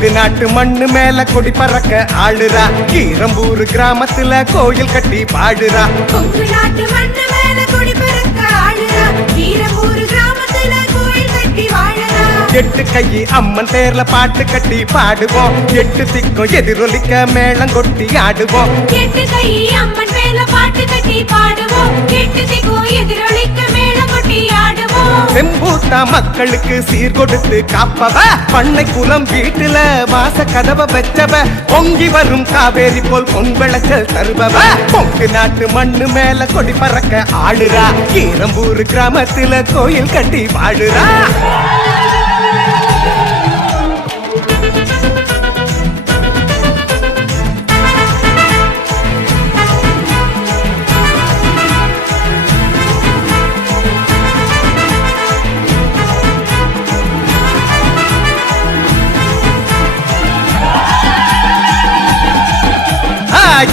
கொங்கு நாட்டு மண்ணு மேல கொடி பறக்க ஆளுறா. கீரம்பூர் கிராமத்துல கோயில் கட்டி பாடுறா. கொங்கு நாட்டு மண்ணு மேல கொடி பறக்க ஆளுறா. கீரம்பூர் கிராமத்துல கோயில் கட்டி வாழுறா. எட்டு கையி அம்மன் பேர்ல பாட்டு கட்டி பாடுவோம். எட்டு திக்கும் எதிரொலிக்க மேளம் கொட்டி ஆடுவோம். எட்டு கையி அம்மன் பேர்ல பாட்டு கட்டி பாடுவோம். எட்டு திக்கும் எதிரொலிக்க மேளம் கொட்டி ஆடுவோம். செம்பூத்தா மக்களுக்கு சீர் கொடுத்து காப்பவ. பண்ணை குளம் வீட்டுல வாச கதவ வச்சவ. பொங்கி வரும் காவேரி போல் பொன் விளைச்சல் தருபவ. கொங்கு நாட்டு மண்ணு மேல கொடி பறக்க ஆளுறா. கீரம்பூர் கிராமத்துல கோயில் கட்டி வாழுறா.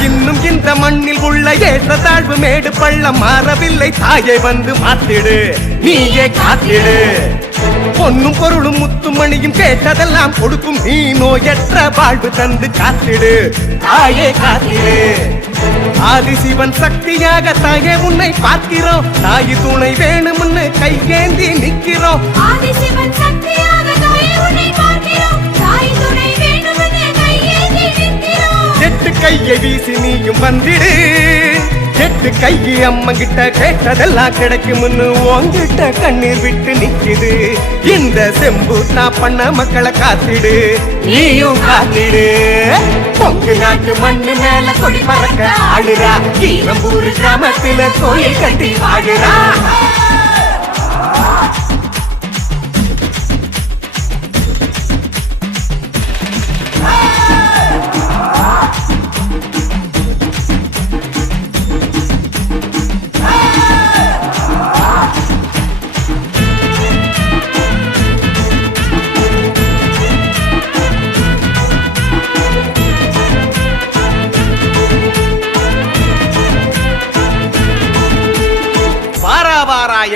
இன்னும் இந்த மண்ணில் உள்ள ஏற்ற தாழ்வு மேடு பள்ளம் மாறவில்லை. தாயை வந்து மாத்திடு, நீயே காத்திடு. பொன்னும் பொருளும் முத்துமணியும் கேட்டதெல்லாம் கொடுக்கும். நீ நோயற்ற வாழ்வு தந்து காத்திடு, தாயே காத்திடு. ஆதிசிவன் சக்தியாக தாயே உன்னை பார்க்கிறோம். தாய் துணை வேணும்னு கையேந்தி நிக்கிறோம். ஆதிசிவன் சக்தியாக தாயே உன்னை பார்க்கிறோம். தாய் துணை வேணும்னு கையேந்தி நிக்கிறோம். எட்டு கையை வீசி நீயும் வந்திடு. எட்டு கையை அம்மன் கிட்ட கேட்டதெல்லாம் கிடைக்கும்னு உன்கிட்ட கண்ணீர் விட்டு நிக்குது. இந்த செம்பூத்தா பண்ண மக்களை காத்திடு, நீயும் காத்திடு. கொங்கு நாட்டு மண்ணு மேல கொடி பறக்க ஆளுறா. கீரம்பூர் கிராமத்துல கோயில் கட்டி வாழுறா.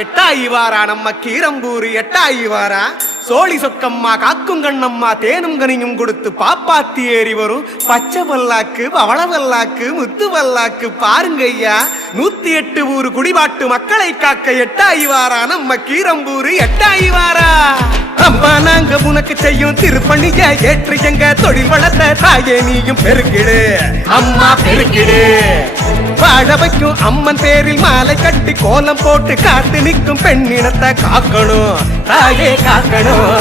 எட்டாயி வாரா நம்ம கீரம்பூர் எட்டாயி வாரா. சோழி சொக்கம்மா காக்கும் கண்ணம்மா தேனும் கனியும் கொடுத்து பாப்பாத்தி ஏறி வரும். பச்சை பல்லாக்கு பவள பல்லாக்கு முத்து பல்லாக்கு பாருங்க ஐயா. 108 ஊரு குடிபாட்டு மக்களை காக்க எட்டாயி வாரா நம்ம கீரம்பூர் எட்டாயி வாரா. அம்மா நாங்க உனக்கு செய்யும் திருப்பணிய ஏற்று எங்க தொழில் வளர்த்த தாயே நீயும் பெருக்கிடு, அம்மா பெருக்கிடு. வாழ வைக்கும் அம்மன் பேரில் மாலை கட்டி கோலம் போட்டு காத்து நிற்கும் பெண்ணினத்தை காக்கணும், தாயே காக்கணும்.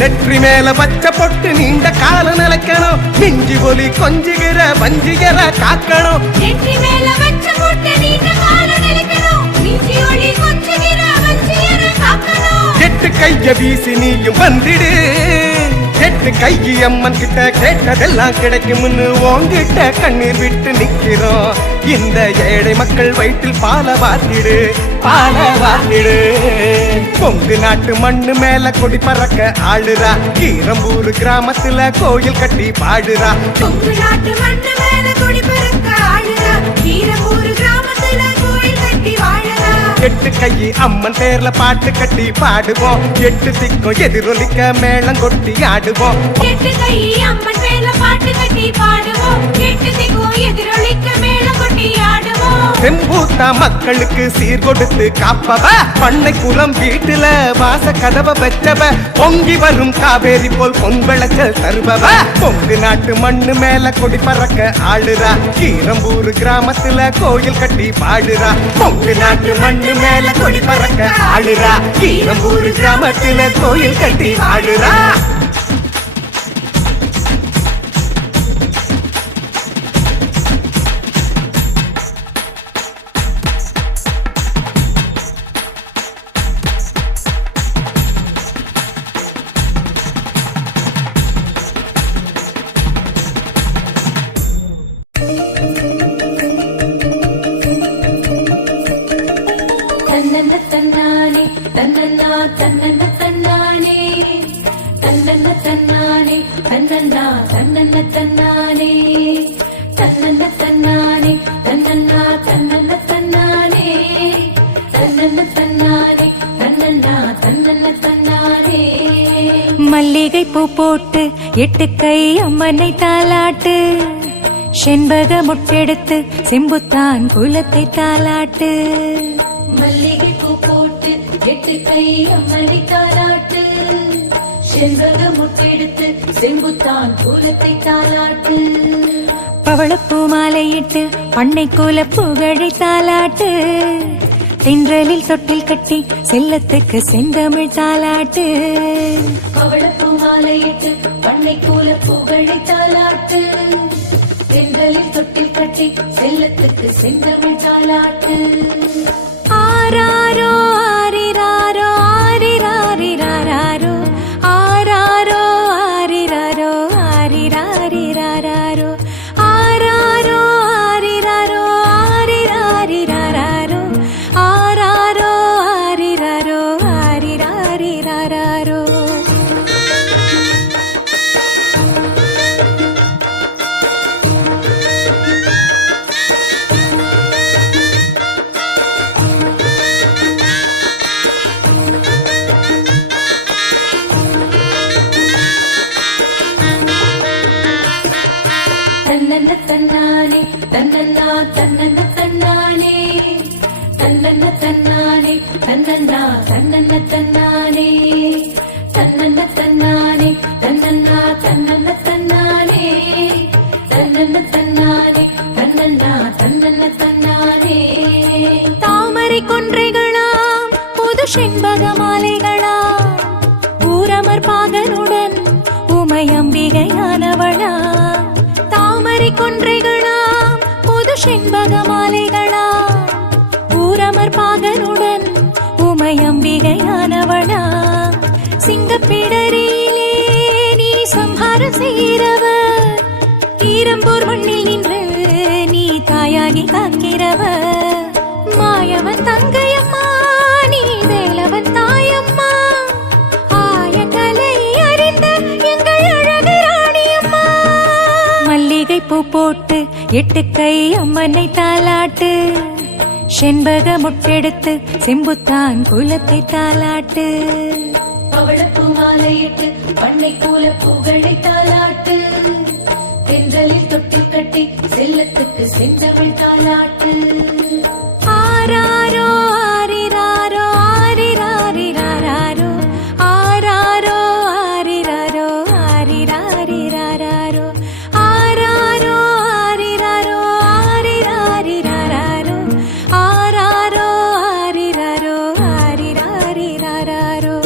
நெற்றி மேல பச்சை பொட்டு நீண்ட காலம் நிலைக்கணும். மிஞ்சி ஒலி கொஞ்சுகிற வஞ்சிகர காக்கணும். நெற்றி மேல பச்சை பொட்டு நீண்ட காலம் நிலைக்கணும். மிஞ்சி ஒலி கொஞ்சுகிற வஞ்சிகர காக்கணும். எட்டு கைய வீசி நீயும் வந்திடு. எட்டு கையி அம்மன் கிட்ட கேட்டதெல்லாம் கிடைக்கும்னு உன்கிட்ட கண்ணீர் விட்டு நிக்கிறோம். இந்த ஏழை மக்கள் வயிற்றில் பால வாத்திடு, பால வாத்திடு. கொங்கு நாட்டு மண்ணு மேல கொடி பறக்க ஆளுறா. கீரம்பூர் கிராமத்துல கோயில் கட்டி பாடுறா. கொங்கு நாட்டு மண்ணு மேல கொடி பறக்க ஆளுறா. கீரம்பூர் கிராமத்துல கோயில் கட்டி வாழுறா. எட்டு கையி அம்மன் பேர்ல பாட்டு கட்டி பாடுவோம். எட்டு திக்கும் எதிரொலிக்க மேளம் கொட்டி ஆடுவோம். எட்டு கையி அம்மன் பேர்ல பாட்டு கட்டி பாடுவோம். எட்டு திக்கும் எதிரொலிக்க மேளம் கொட்டி ஆடுவோம். செம்பூத்தா மக்களுக்கு சீர் கொடுத்து காப்பவ. பண்ணை குளம் வீட்டுல வாச கதவ வச்சவ. பொங்கி வரும் காவேரி போல் பொன் விளைச்சல் தருபவ. கொங்கு நாட்டு மண்ணு மேல கொடி பறக்க ஆளுறா. கீரம்பூர் கிராமத்துல கோயில் கட்டி பாடுறா. கொங்கு நாட்டு மண்ணு மேல கொடி பறக்க ஆளுறா. கீரம்பூர் கிராமத்துல கோயில் கட்டி ஆளுறா. மல்லிகை பூ போட்டு எட்டு கை அம்மனை தாலாட்டு செண்பக முட்டெடுத்து செம்புத்தான் குலத்தை தாலாட்டு மல்லிகை பூ போட்டு எட்டு கை அம்மனை தாலாட்டு செண்பக முட்டெடுத்து செம்புத்தான் குலத்தை தாலாட்டு பவளப்பூ மாலையிட்டு பண்ணை கோல புகழை தாலாட்டு தென்றலில் தொட்டில் கட்டி செல்லத்துக்கு செந்தமிழ் தாலாட்டு பவளப்பூ மாலையிட்டு பண்ணை கோல புகழை தாலாட்டு தென்றலில் தொட்டில் கட்டி செல்லத்துக்கு செந்தமிழ் தாலாட்டு ஆராரோ ஆரிராரோ ஆரிராரிராரோ ஆராரோ ஆரிராரோ ஆரிராரிராரோ ஆராரோ ஆரிராரோ ஆரிராரிராரோ ஆராரோ ஆரிராரோ ஆரிராரிராரோ தன்னன்ன தன்னானே தன்னன்னா தன்னன்ன தன்னானே தன்னன்ன தன்னானே தன்னன்னா தன்னன்ன தன்னானே தன்னன்ன தன்னானே தன்னன்னா தன்னன்ன தன்னானே தன்னன்ன தன்னானே தன்னன்னா தன்னன்ன தன்னானே தாமரை கொன்றைகளாம் புது செண்பக மாலைகளாம் ஊரமர் பாகனுடன் உமையம்பிகையானவளா தாமரை கொன்றைகளாம் புது செண்பக மாலைகளாம் ஊரமர் பாகனுடன் உமையம்பிகையானவளா சிங்கப்பிடரிலே நீ சம்ஹாரம் செய்கிறவர் ஈரம்பூர் மண்ணில் நின்று நீ தாயாகி காக்கிறவர் மாயவன் தங்கையம்மா நீ வேலவன் தாயம்மா ஆயக்கலை அறிந்த எங்கள் அழகு ராணியம்மா மல்லிகை பூ போட்டு எட்டு கை அம்மனை தாலாட்டு செண்பக முட்டெடுத்து செம்புத்தான் குலத்தை தாலாட்டு பவளப்பூ மாலையிட்டு பண்ணை கோல புகழை தாலாட்டு தென்றலில் தொட்டில் கட்டி செல்லத்துக்கு செந்தமிழ் தாலாட்டு ஆராரோ ஆரிராரோ ஆரிராரிராரோ ஆராரோ ஆரிராரோ ஆரிராரிராரோ ஆராரோ ஆரிராரோ ஆரிராரிராரோ ஆராரோ ஆரிராரோ ஆரிராரிராரோ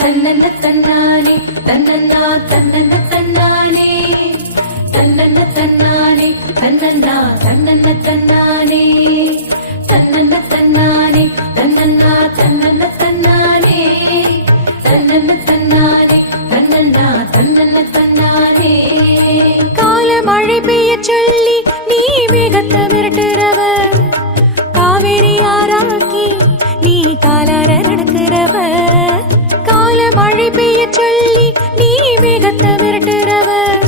தன்னன்ன தன்னானே தன்னன்னா தன்னன்ன தன்னானே தன்னன்ன தன்னானே தன்னன்னா தன்னன்ன தன்னானே தன்னன்ன தன்னானே தன்னன்னா தன்னன்ன தன்னானே தன்னன்ன தன்னானே தன்னன்னா தன்னன்ன தன்னானே கால மழை பெய்ய சொல்லி நீ வேகத்தை விரட்டுறவர் காவேரி ஆறாக்கி நீ காலார நடக்கிறவர் கால மழை பெய்ய சொல்லி நீ வேகத்தை விரட்டுறவர்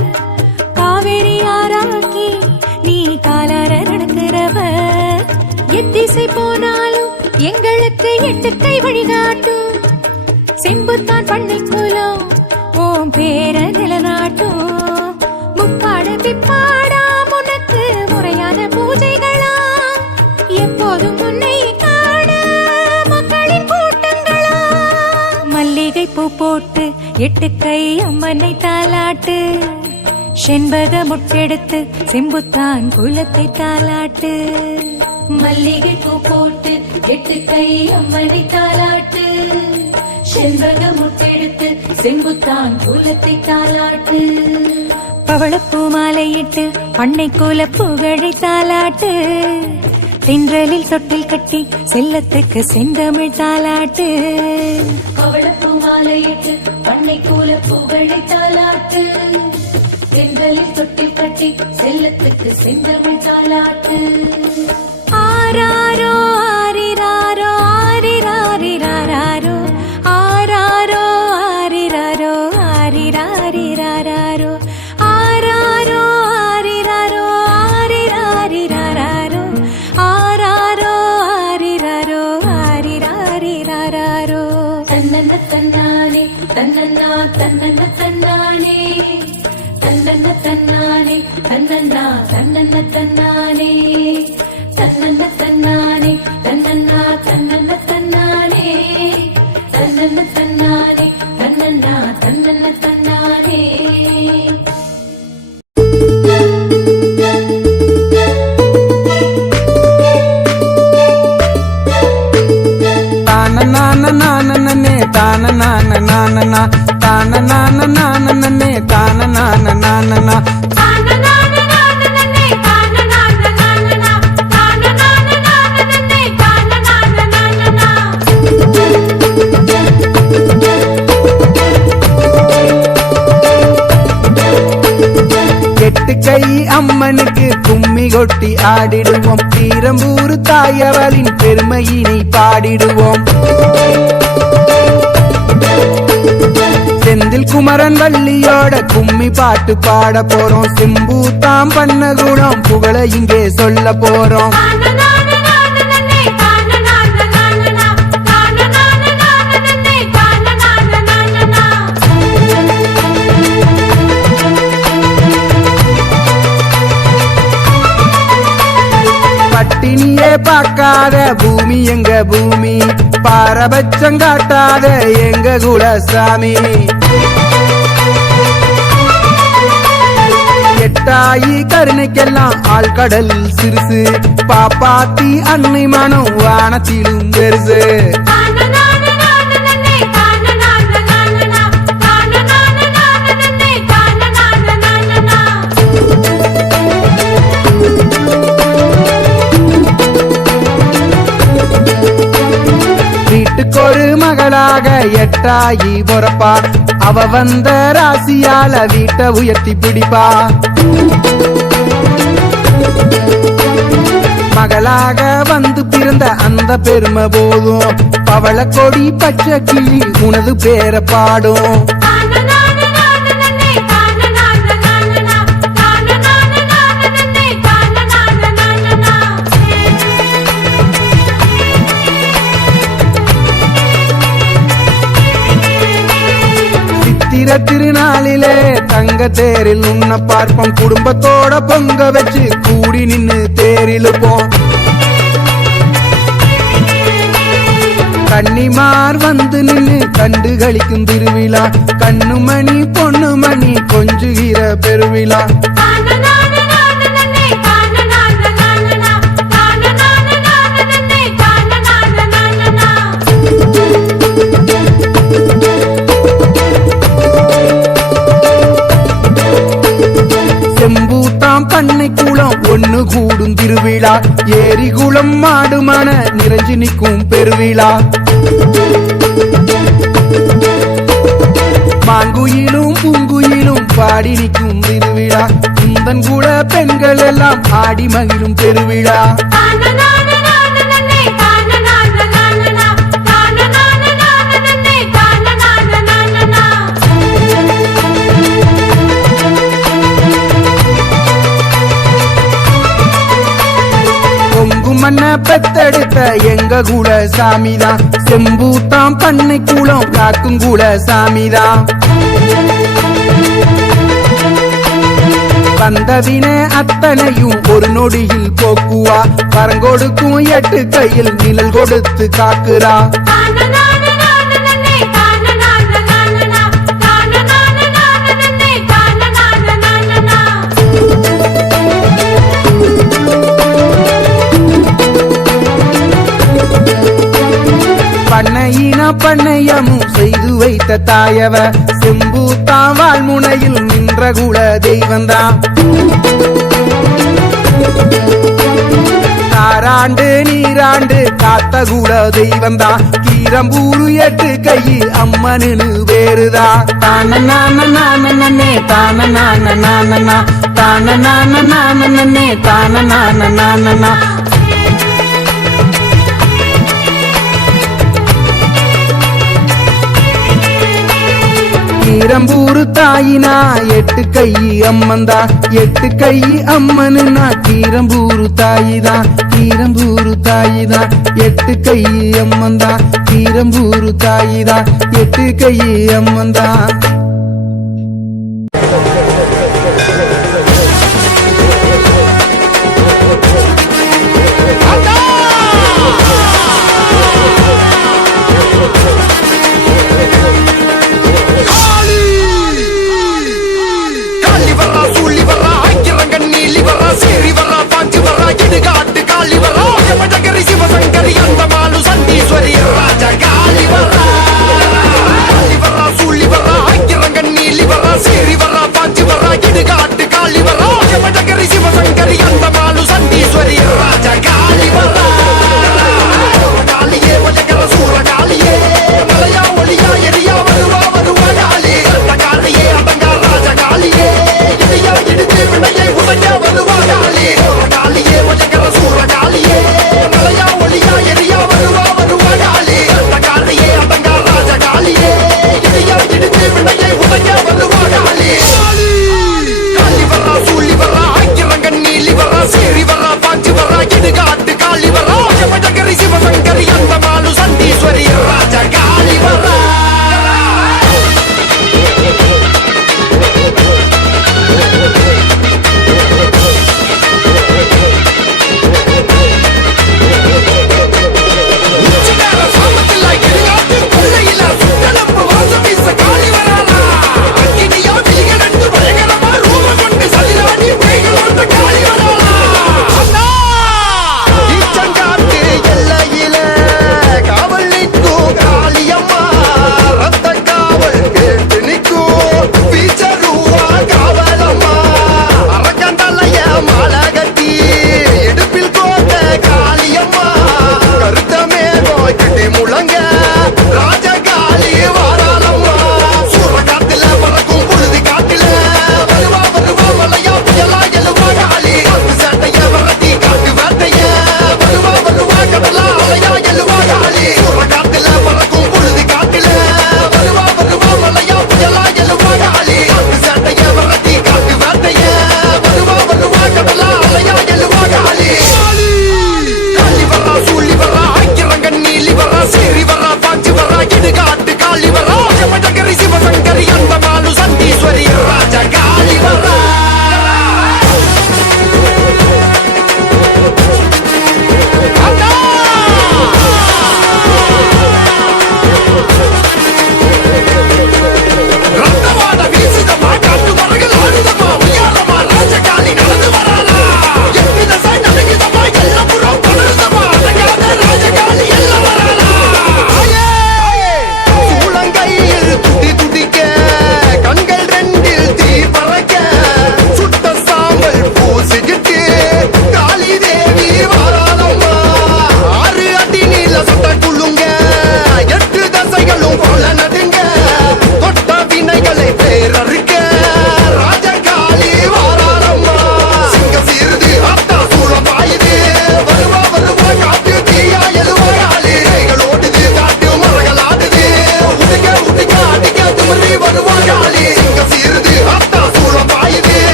காவேரி ஆறாக்கி நீ காலார நடக்கிறவர் எத்திசை போனாலும் எங்களுக்கு எட்டு கை வழிகாட்டும் செம்புத்தான் பண்ணை குலம் ஓம் பேர நிலநாட்டும் முப்பாடு பிப்பாடா உனக்கு முறையான பூஜைகளா எப்போதும் உன்னை காண மக்களின் கூட்டங்களா மல்லிகை பூ போட்டு எட்டு கை அம்மனை தாலாட்டு செண்பக முட்டெடுத்து செம்புத்தான் குலத்தை தாலாட்டு மல்லிகை பூ போட்டு எட்டு கை அம்மனை தாலாட்டு செண்பக முட்டெடுத்து செம்புத்தான் குலத்தை தாலாட்டு பவளப்பூ மாலையிட்டு பண்ணை கோல புகழை தாலாட்டு தென்றலில் தொட்டில் கட்டி செல்லத்துக்கு செந்தமிழ் தாலாட்டு பவளப்பூ மாலையிட்டு பண்ணை கோல புகழை தாலாட்டு தென்றலில் தொட்டில் கட்டி செல்லத்துக்கு செந்தமிழ் தாலாட்டு ஆராரோ ஆரிராரோ ஆரிராரிராரோ ஆரிராரோ ஆராரோ ஆரிராரோ ஆரிராரிராரோ ஆராரோ ஆரிராரோ ஆரிராரிராரோ தன்னன்ன தன்னானே தன்னன்னா தன்னன்ன தன்னானே தன்னன்ன தன்னானே தன்னன்னா தன்னன்ன தன்னானே தன்னன்ன தன்னானே தன்னன்னா தன்னன்ன தன்னானே தன்னன்ன தன்னானே தன்னன்னா தன்னன்ன தன்னானே தானே தானே தானனே தானனனனே எட்டு கை அம்மனுக்கு கும்மி கொட்டி ஆடிடுவோம் கீரம்பூர் தாயவளின் பெருமையினை பாடிடுவோம் செந்தில் குமரன் வள்ளியோட கும்மி பாட்டு பாட போறோம் சிம்பு தாம் பண்ண குணம் புகழ இங்கே சொல்ல போறோம் பட்டினியே பார்க்காத பூமி எங்க பூமி பாரபட்சம் காட்டாத எங்க குலசாமி எட்டாயி கருணைக்கெல்லாம் ஆழ்கடல் சிறுசு பாப்பாத்தி அன்னை மனம் வானத்திலும் பெருசு வீட்டுக்கொரு மகளாக எட்டாயி பொறப்பா அவ வந்த ராசியால வீட்டை உயர்த்தி பிடிப்பா மகளாக வந்து பிறந்த அந்த பெருமை போதும் பவள கொடி பச்சை கிளி உனது பேர பாடும் திருநாளிலே தங்க தேரில் உன்ன பார்ப்போம் குடும்பத்தோட பொங்க வச்சு கூடி நின்னு தேரிலுப்போம் கன்னிமார் வந்து நின்னு கண்டு களிக்கும் திருவிழா கண்ணுமணி பொண்ணுமணி கொஞ்சுகிற பெருவிழா செம்பூத்தாம் பண்ணை குளம் ஒண்ணு கூடும் திருவிழா ஏரி குளம் மாடுமான நிறைஞ்சு நிற்கும் பெருவிழா மாங்குயிலும் பூங்குயிலும் பாடி நிற்கும் திருவிழா குந்தன் கூட பெண்கள் எல்லாம் ஆடி மகிழும் பெருவிழா மண்ண பெத்தெடுத்த எங்க குல சாமிதான் செம்பூத்தாம் பண்ணை குளம் காக்கும் குல சாமிதான் வந்தவின அத்தனையும் ஒரு நொடியில் போக்குவா பரங்கொடுக்கும் எட்டு கையில் நிழல் கொடுத்து காக்குறா பண்ணையின பண்ணையமும் செய்து வைத்த தாயவ செம்பூத்தாம் வாழ்முனையில் நின்ற குல தெய்வந்தான் தாராண்டு நீராண்டு காத்த குல தெய்வந்தான் கீரம்பூரு எட்டு கையி அம்மனு வேறுதா தான நான நானே தான நான நானா தான நான நானே தான நான நானா கீரம்பூரு தாயினா எட்டு கை அம்மந்தா எட்டு கை அம்மனுனா கீரம்பூரு தாயிதா கீரம்பூரு தாயிதா எட்டு கை அம்மந்தா கீரம்பூரு தாயிதா எட்டு கை அம்மந்தா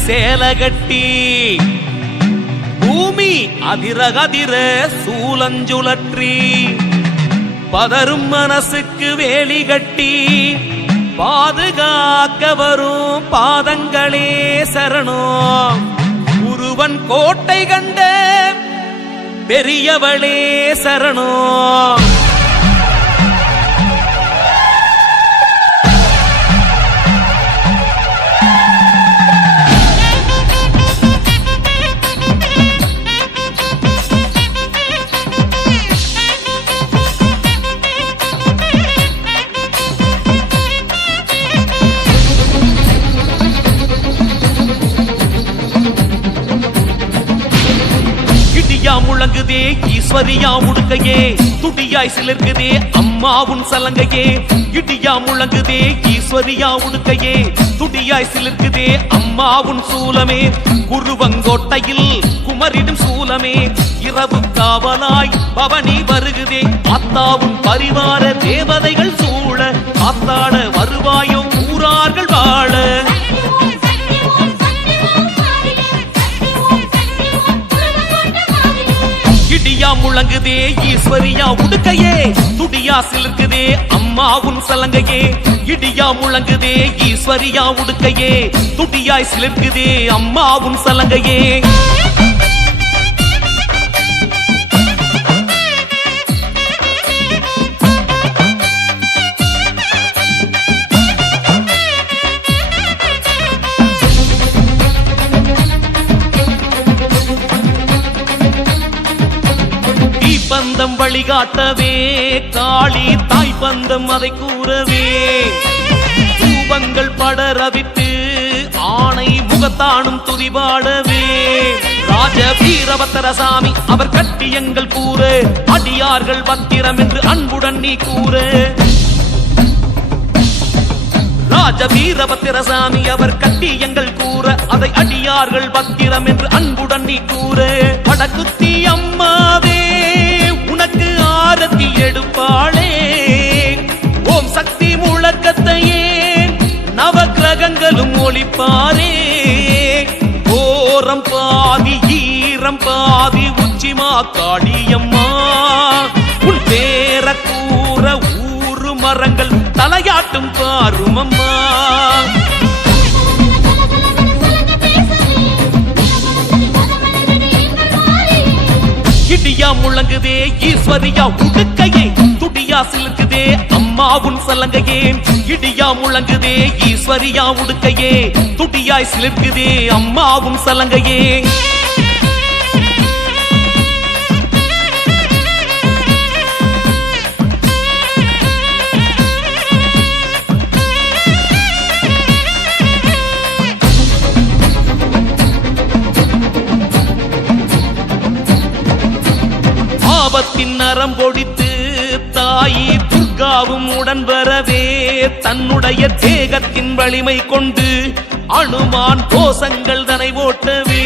சேலகட்டி பூமி அதிரகதிர சூலஞ்சுழற்றி பதரும் மனசுக்கு வேலி கட்டி பாதுகாக்க வரும் பாதங்களே சரணம். குருவன் கோட்டை கண்ட பெரியவளே சரணம். முழங்குதே ஈஸ்வரியா முடுக்கையே துடியாய் சிலிர்க்குதே அம்மாவுன் சலங்கையே. இடியா முழங்குதே ஈஸ்வரியா முடுக்கையே துடியாய் சிலிர்க்குதே அம்மாவுன் சூலமே. குருவங்கோட்டையில் குமரிடும் சூலமே இரவு காவலாய் பவனி வருகுதே. ஆத்தாவும் பரிவார தேவதைகள் சூழ ஆத்தாட வருவாயோ ஊரார்கள் வாழ. இடியா முழங்குதே ஈஸ்வரியா உடுக்கையே துடியா சிலிர்க்குதே அம்மாவுன் சலங்கையே. இடியா முழங்குதே ஈஸ்வரியா உடுக்கையே துடியாய் சிலிர்க்குதே அம்மாவுன் சலங்கையே. பந்தம் வழிகாட்டவே காளி தாய் பந்தம் அதை கூறவே. தூபங்கள் படரவிட்டு ஆணை முகத்தானும் துதிபாடவே. ராஜ வீரபத்திரசாமி அவர் கட்டியங்கள் கூற அடியார்கள் பத்திரம் என்று அன்புடன் நீ கூற. ராஜ வீரபத்திரசாமி அவர் கட்டியங்கள் கூற அதை அடியார்கள் பத்திரம் என்று அன்புடன் நீ கூற. வடக்குத்தி அம்மாவே உனக்கு ஆரத்தி எடுப்பாளே. ஓம் சக்தி முழக்கத்தையே நவ கிரகங்களும் ஒளிப்பாரே. ஓரம் பாதி ஈரம் பாதி உச்சிமா காளியம்மா உன் பேர கூற ஊரு மரங்கள் தலையாட்டும் பாருமம்மா. இடியா முழங்குதே ஈஸ்வரியா உடுக்கையே துடியா சிலுக்குதே அம்மாவுன் சலங்கையே. இடியா முழங்குதே ஈஸ்வரியா உடுக்கையே துடியாய் சிலிர்க்குதே அம்மாவுன் சலங்கையே. ஆபத்தின் நரம் பொடித்து தாயி துர்காவும் உடன் வரவே. தன்னுடைய தேகத்தின் வலிமை கொண்டு அனுமான் கோஷங்கள் தனை ஓட்டவே.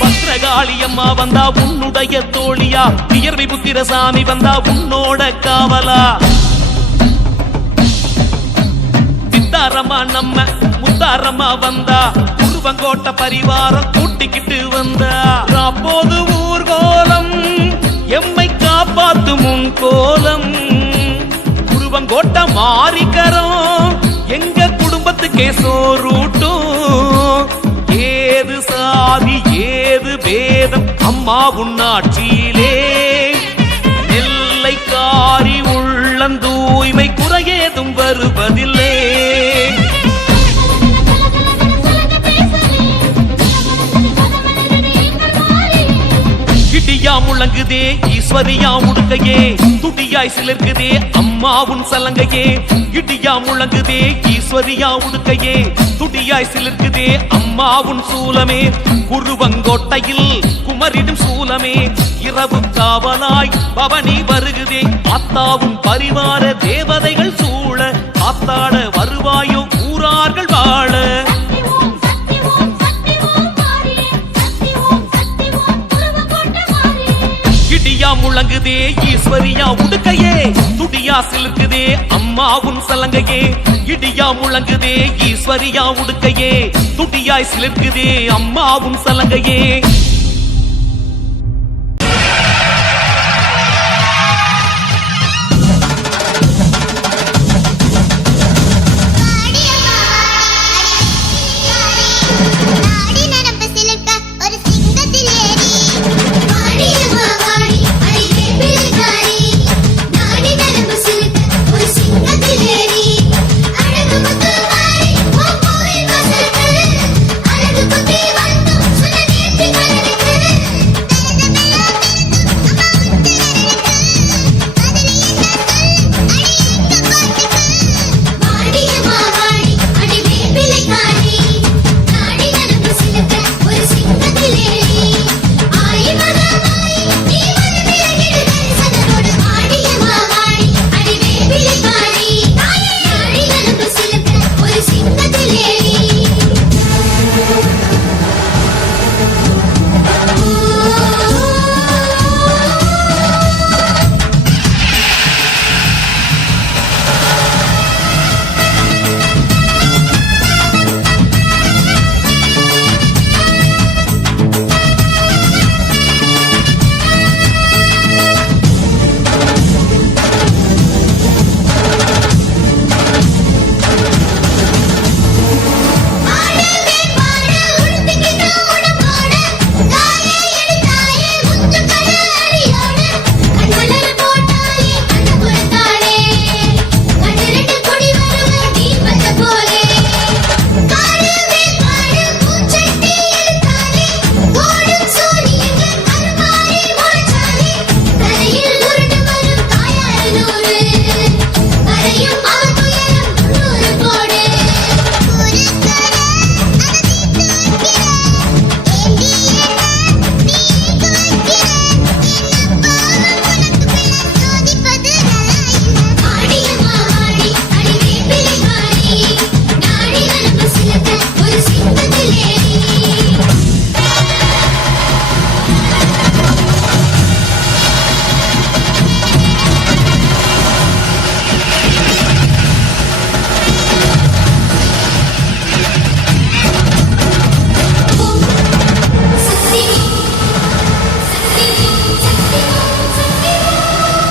பத்ரகாளியம்மா வந்தா உன்னுடைய தோழியா. வியர்வி புத்திரசாமி வந்தா உன்னோட காவலா. சித்தாரம்மா நம்ம முத்தாரம்மா வந்தா குருவங்கோட்ட பரிவாரம் கூட்டிக்கிட்டு வந்தா. அப்போது ஊர்கோலம் எம்மை காப்பாத்து முன் கோலம். குருவங்கோட்ட மாறிக்கரம் எங்க குடும்பத்துக்கே சோறூட்டும். ஏது சாதி ஏது வேதம் அம்மா உன்னாட்சியிலே. நெல்லைக்காரி உள்ளந்தூய்மை குறையேதும் வருவதில்லை. இடியா முழங்குதே ஈஸ்வரியா உடுக்கையே துடியாய் சிலிர்க்குதே அம்மாவுன் சலங்கையே. இடியா முழங்குதே ஈஸ்வரியா உடுக்கையே துடியாய் சிலிர்க்குதே அம்மாவுன் சூலமே. குருவங்கோட்டையில் குமரிடும் சூலமே இரவு காவலாய் பவனி வருகுதே. ஆத்தாவும் பரிவார தேவதைகள் சூழ ஆத்தாட வருவாயோ ஊரார்கள் வாழ. இடியா முழங்குதே ஈஸ்வரியா உடுக்கையே துடியா சிலிர்க்குதே அம்மாவுன் சலங்கையே. இடியா முழங்குதே ஈஸ்வரியா உடுக்கையே துடியாய் சிலிர்க்குதே அம்மாவுன் சலங்கையே.